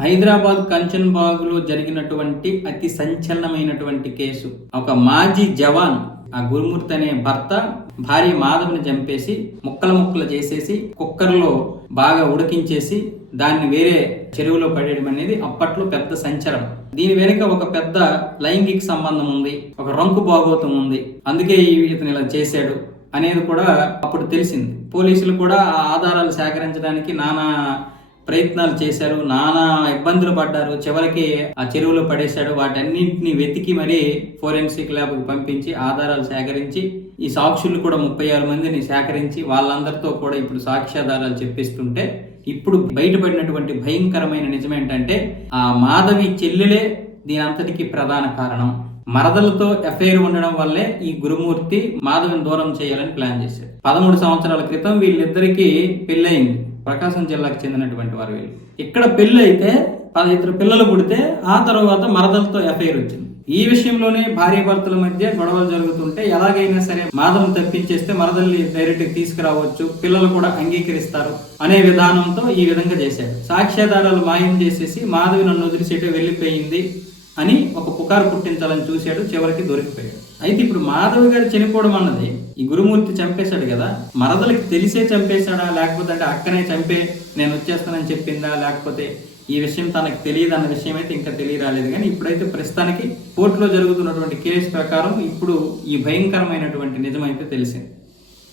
హైదరాబాద్ కంచన్ బాగులో జరిగినటువంటి అతి సంచలనమైనటువంటి కేసు. ఒక మాజీ జవాన్ ఆ గురుమూర్తి అనే భర్త భార్య మాధవ్ని చంపేసి ముక్కల ముక్కలు చేసేసి కుక్కర్లో బాగా ఉడికించేసి దాన్ని వేరే చెరువులో పడేయడం అనేది అప్పట్లో పెద్ద సంచలనం. దీని వెనుక ఒక పెద్ద లైంగిక సంబంధం ఉంది ఒక రంకు భాగోతం ఉంది. అందుకే ఈ- ఇతను ఇలా చేశాడు అనేది కూడా అప్పుడు తెలిసింది. పోలీసులు కూడా ఆ ఆధారాలు సేకరించడానికి నానా ప్రయత్నాలు చేశారు నానా ఇబ్బందులు పడ్డారు. చివరికి ఆ చెరువులో పడేశాడు. వాటన్నింటిని వెతికి మరి ఫోరెన్సిక్ ల్యాబ్కి పంపించి ఆధారాలు సేకరించి ఈ సాక్షులు కూడా ముప్పై ఆరు మందిని సేకరించి వాళ్ళందరితో కూడా ఇప్పుడు సాక్ష్యాధారాలు చెప్పిస్తుంటే ఇప్పుడు బయటపడినటువంటి భయంకరమైన నిజమేంటంటే ఆ మాధవి చెల్లెలే దీని అంతటికి ప్రధాన కారణం. మరదలతో ఎఫ్ఐఆర్ ఉండడం వల్లే ఈ గురుమూర్తి మాధవిని దూరం చేయాలని ప్లాన్ చేశారు పదమూడు సంవత్సరాల క్రితం వీళ్ళిద్దరికీ పెళ్ళయింది. ప్రకాశం జిల్లాకు చెందినటువంటి వారు వీళ్ళు. ఇక్కడ పెళ్ళి అయితే ఇద్దరు పిల్లలు పుడితే ఆ తర్వాత మరదలతో ఎఫ్ఐఆర్ వచ్చింది. ఈ విషయంలోనే భార్య భర్తల మధ్య గొడవలు జరుగుతుంటే ఎలాగైనా సరే మాదం తప్పించేస్తే మరదల్ని డైరెక్ట్ తీసుకురావచ్చు పిల్లలు కూడా అంగీకరిస్తారు అనే విధానంతో ఈ విధంగా చేశాడు సాక్ష్యాధారాలు మాయం చేసేసి మాధవి నన్ను వదిలిసేటే వెళ్ళిపోయింది. అని ఒక పుకారు పుట్టించాలని చూశాడు చివరికి దొరికిపోయాడు. అయితే ఇప్పుడు మాధవ్ గారు చనిపోవడం అన్నది ఈ గురుమూర్తి చంపేశాడు కదా మరదలకి తెలిసే చంపేశాడా లేకపోతే అంటే అక్కనే చంపే నేను వచ్చేస్తానని చెప్పిందా లేకపోతే ఈ విషయం తనకు తెలియదు అన్న విషయం అయితే ఇంకా తెలియరాలేదు. కానీ ఇప్పుడైతే ప్రస్తుతానికి కోర్టులో జరుగుతున్నటువంటి కేసు ప్రకారం ఇప్పుడు ఈ భయంకరమైనటువంటి నిజమైతే తెలిసింది.